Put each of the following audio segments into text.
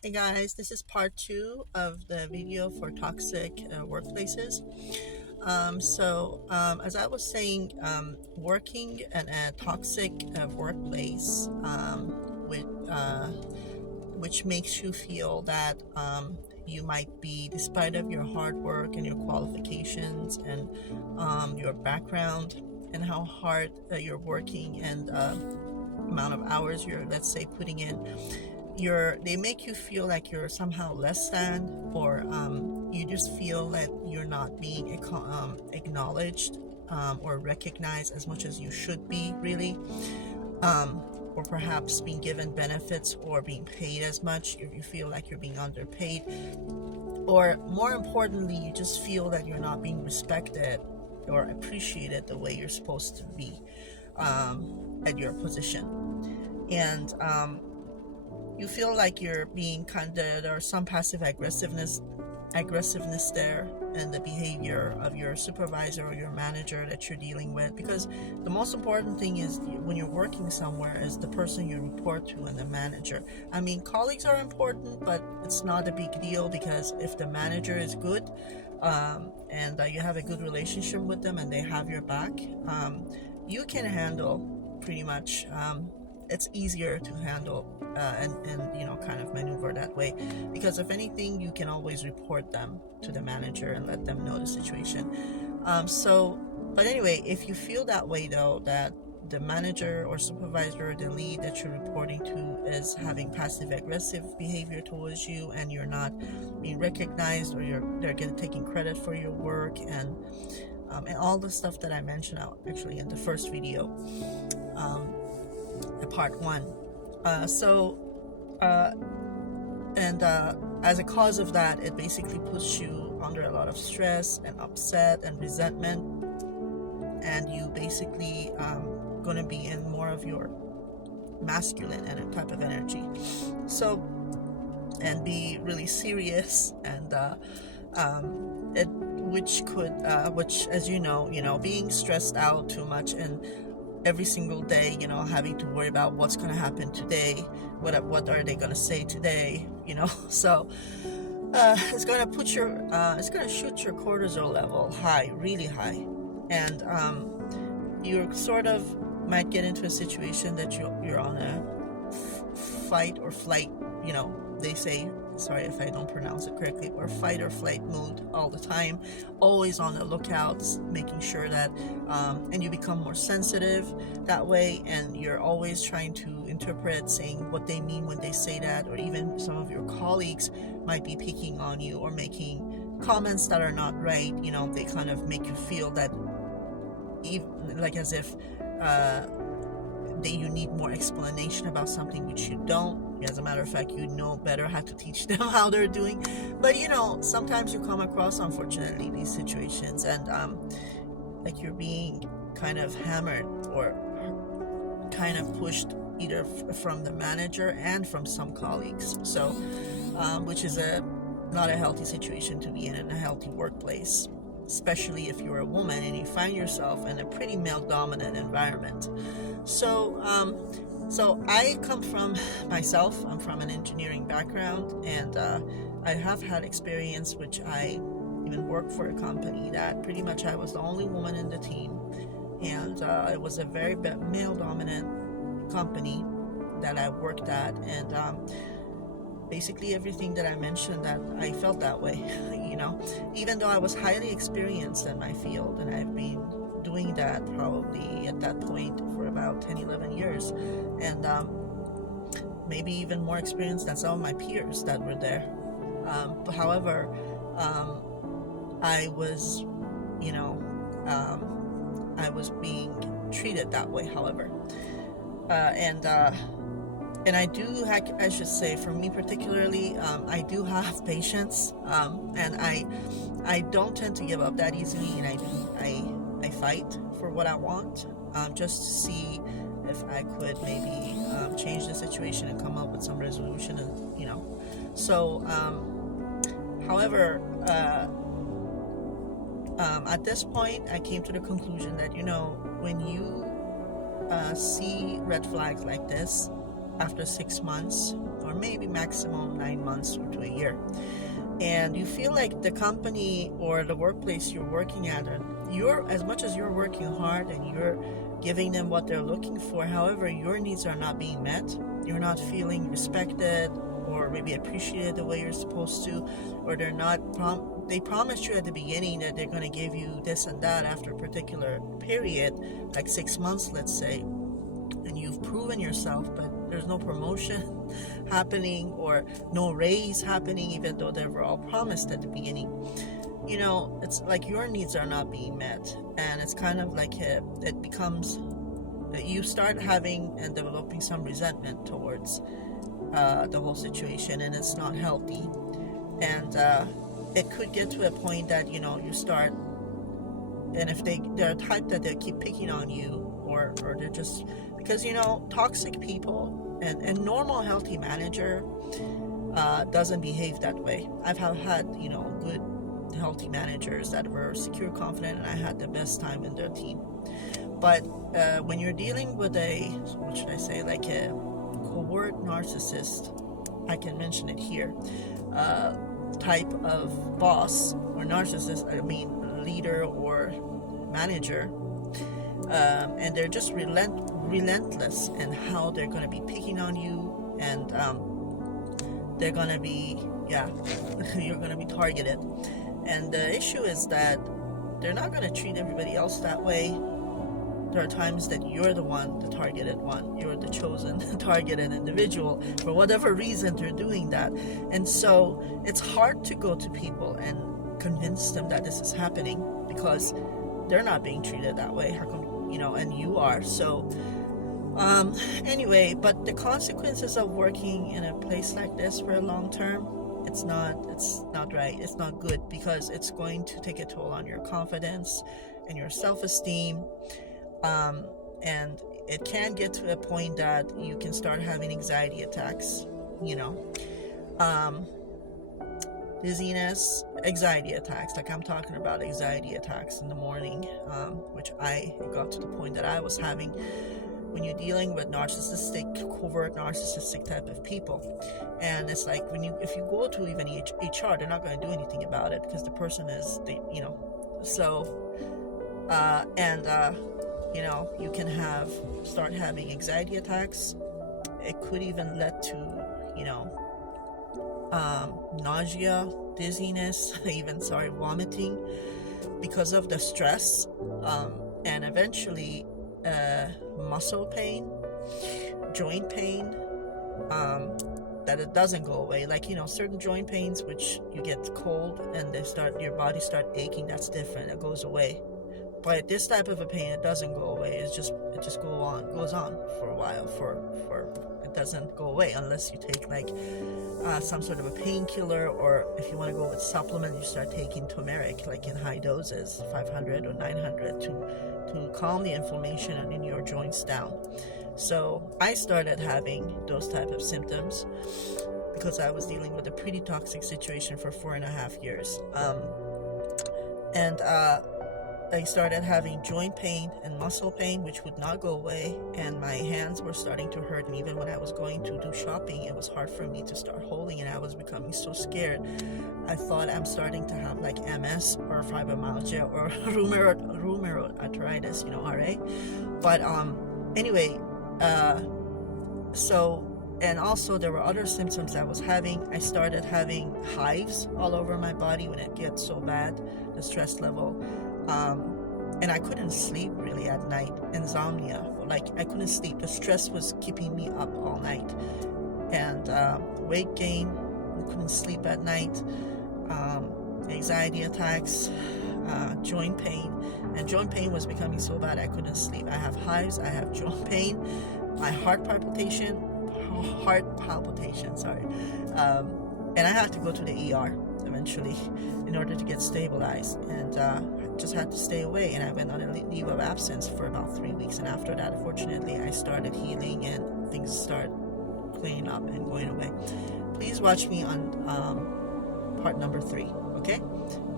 Hey guys, this is part two of the video for toxic workplaces. As I was saying, working in a toxic workplace with, which makes you feel that you might be, despite of your hard work and your qualifications and your background and how hard you're working and amount of hours you're, let's say, putting in, they make you feel like you're somehow less than, or you just feel that you're not being acknowledged or recognized as much as you should be, really, um, or perhaps being given benefits or being paid as much. You feel like you're being underpaid, or more importantly, you just feel that you're not being respected or appreciated the way you're supposed to be at your position. And you feel like you're being kind of, or some passive aggressiveness there in the behavior of your supervisor or your manager that you're dealing with, because the most important thing is when you're working somewhere is the person you report to and the manager. I mean, colleagues are important, but it's not a big deal, because if the manager is good and you have a good relationship with them and they have your back, you can handle pretty much, it's easier to handle and kind of maneuver that way, because if anything, you can always report them to the manager and let them know the situation. But anyway, if you feel that way though, that the manager or supervisor or the lead that you're reporting to is having passive aggressive behavior towards you, and you're not being recognized, or they're getting taking credit for your work, and all the stuff that I mentioned out actually in the first video, um, part one. Uh, so, uh, as a cause of that, it basically puts you under a lot of stress and upset and resentment, and you basically going to be in more of your masculine and type of energy. So, and be really serious, and which, as being stressed out too much and every single day, having to worry about what's going to happen today, what are they going to say today, so it's going to it's going to shoot your cortisol level high, really high, and you sort of might get into a situation that you're on a fight or flight, they say, sorry if I don't pronounce it correctly, or fight or flight mood all the time, always on the lookout, making sure that, and you become more sensitive that way, and you're always trying to interpret, saying what they mean when they say that, or even some of your colleagues might be picking on you or making comments that are not right. They kind of make you feel that, even like as if you need more explanation about something, which you don't. As a matter of fact, you know better how to teach them how they're doing. But sometimes you come across, unfortunately, these situations, and like you're being kind of hammered or kind of pushed, either from the manager and from some colleagues. So, which is not a healthy situation to be in a healthy workplace, especially if you're a woman and you find yourself in a pretty male-dominant environment. So I come from myself. I'm from an engineering background, and I have had experience, which I even worked for a company that pretty much I was the only woman in the team, and it was a very male-dominant company that I worked at, and basically everything that I mentioned, that I felt that way, even though I was highly experienced in my field, and I've been doing that probably at that point for about 10-11 years, and maybe even more experienced than some of my peers that were there. But however, I was I was being treated that way, however, and I should say, for me particularly, I do have patience, and I don't tend to give up that easily, and I fight for what I want, just to see if I could maybe change the situation and come up with some resolution, and So, however, at this point, I came to the conclusion that when you see red flags like this after 6 months or maybe maximum 9 months or to a year. And you feel like the company or the workplace you're working at, you're, as much as you're working hard and you're giving them what they're looking for, however, your needs are not being met. You're not feeling respected or maybe appreciated the way you're supposed to, or they're not they promised you at the beginning that they're going to give you this and that after a particular period, like 6 months, let's say, and you've proven yourself, but there's no promotion happening or no raise happening, even though they were all promised at the beginning. You know, it's like your needs are not being met, and it's kind of like it becomes, you start having and developing some resentment towards the whole situation, and it's not healthy. And it could get to a point that, you know, you start, and if they're a type that they keep picking on you, or they're just, because, you know, toxic people and normal healthy manager doesn't behave that way. I've had, you know, good healthy managers that were secure, confident, and I had the best time in their team. But when you're dealing with a, what should I say, like a covert narcissist, I can mention it here, type of boss or narcissist, I mean leader or manager, and they're just relentless in how they're going to be picking on you, and they're going to be, you're going to be targeted. And the issue is that they're not going to treat everybody else that way. There are times that you're the one, the targeted one. You're the chosen targeted individual. For whatever reason, they're doing that. And so it's hard to go to people and convince them that this is happening, because they're not being treated that way. How come, you know, and you are. So anyway, but the consequences of working in a place like this for a long term, it's not right. It's not good, because it's going to take a toll on your confidence and your self-esteem. And it can get to a point that you can start having anxiety attacks, you know, dizziness, anxiety attacks. Like I'm talking about anxiety attacks in the morning, which I got to the point that I was having when you're dealing with narcissistic, covert narcissistic type of people. And it's like if you go to even HR, they're not going to do anything about it, because the person is, you know, so, you know, you can start having anxiety attacks. It could even lead to, you know, nausea, dizziness, even, vomiting, because of the stress, and eventually muscle pain, joint pain, that it doesn't go away. Like, you know, certain joint pains, which you get cold and your body start aching, that's different. It goes away. But this type of a pain, it doesn't go away. It just goes on for a while. It doesn't go away unless you take like some sort of a painkiller, or if you want to go with supplement, you start taking turmeric, like in high doses, 500 or 900, to calm the inflammation in your joints down. So I started having those type of symptoms because I was dealing with a pretty toxic situation for 4.5 years, and I started having joint pain and muscle pain, which would not go away, and my hands were starting to hurt. And even when I was going to do shopping, it was hard for me to start holding, and I was becoming so scared. I thought I'm starting to have like MS or fibromyalgia or rheumatoid arthritis, you know, RA. But anyway, so, and also there were other symptoms I was having. I started having hives all over my body when it gets so bad, the stress level. And I couldn't sleep really at night. Insomnia, like I couldn't sleep. The stress was keeping me up all night. And weight gain, I couldn't sleep at night. Anxiety attacks, joint pain. And joint pain was becoming so bad I couldn't sleep. I have hives, I have joint pain, my heart palpitation, and I had to go to the ER eventually in order to get stabilized, and I just had to stay away, and I went on a leave of absence for about 3 weeks, and after that, fortunately, I started healing and things started cleaning up and going away. Please watch me on part number 3, okay?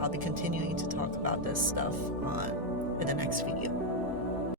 I'll be continuing to talk about this stuff in the next video.